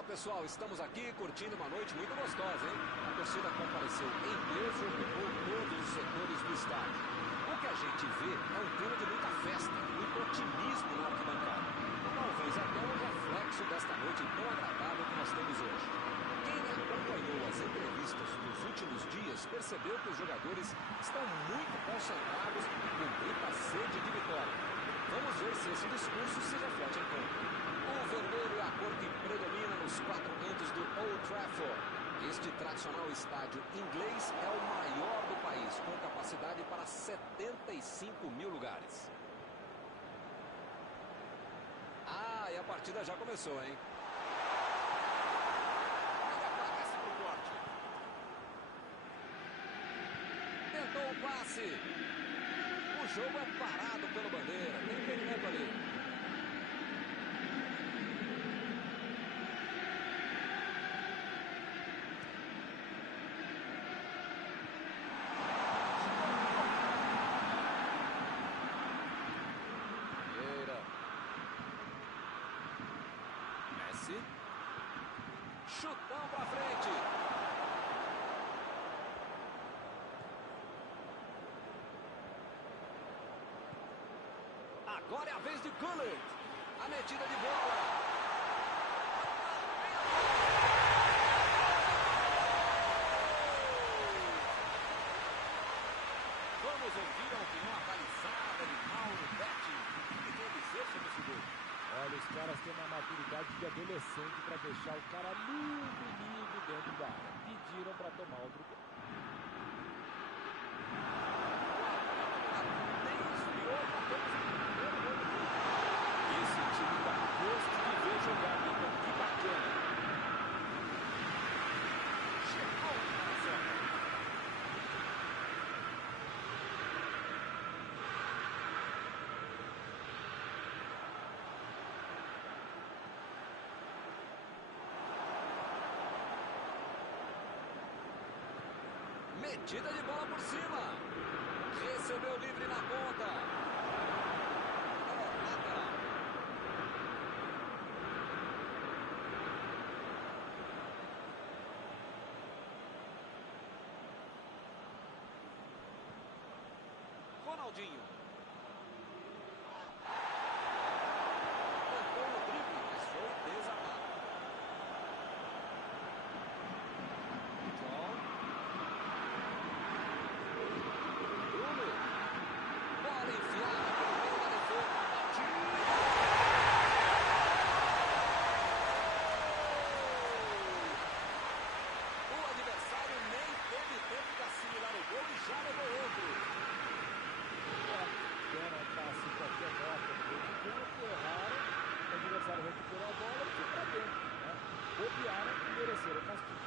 Olá pessoal, estamos aqui curtindo uma noite muito gostosa, hein? A torcida compareceu em peso e ocupou todos os setores do estádio. O que a gente vê é um clima de muita festa, muito otimismo na arquibancada. Talvez até um reflexo desta noite tão agradável que nós temos hoje. Quem acompanhou as entrevistas dos últimos dias percebeu que os jogadores estão muito concentrados com muita sede de vitória. Vamos ver se esse discurso se reflete em campo. O vermelho é a cor que predomina nos quatro cantos do Old Trafford. Este tradicional estádio inglês é o maior do país, com capacidade para 75 mil lugares. Ah, e a partida já começou, hein? Ele aparece pro corte. Tentou o passe. O jogo é parado pelo bandeira. Tem impedimento ali. Chutão pra frente. Agora é a vez de Gullit. A metida de bola. Vamos ouvir a opinião avalizada de Mauro Betti. O que tem a dizer sobre esse gol? Olha, os caras têm uma maturidade de adolescente para deixar o cara livre dentro da área. Pediram para tomar outro gol. Esse time dá gosto de ver jogar, então que bacana. Chegou na zona. Metida de bola por cima. Recebeu livre na ponta. É lateral. Ronaldinho. Tentou o drible, mas foi desarmado. Bola enfiada pelo meio da defesa. O adversário nem teve tempo de assimilar o gol e já levou outro. Pena passe qualquer nota no meio de campo, erraram. O adversário recuperou a bola e foi para dentro. Bobearam e mereceram o castigo.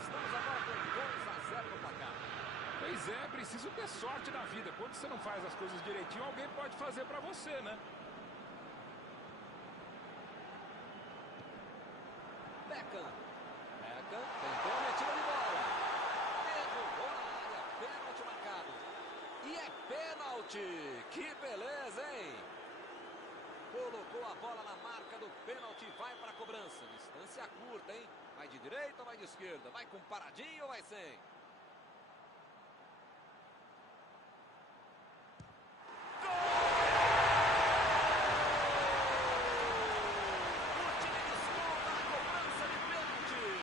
Estamos agora com 2-0 no placar. Pois é, preciso ter sorte na vida. Quando você não faz as coisas direitinho, alguém pode fazer pra você, né? Beckham tentou a metida de bola. Derrubou na área, pênalti marcado. E é pênalti. Que beleza, hein? Colocou a bola na marca do pênalti, vai para a cobrança. Distância curta, hein? Vai de direita ou vai de esquerda? Vai com paradinho ou vai sem?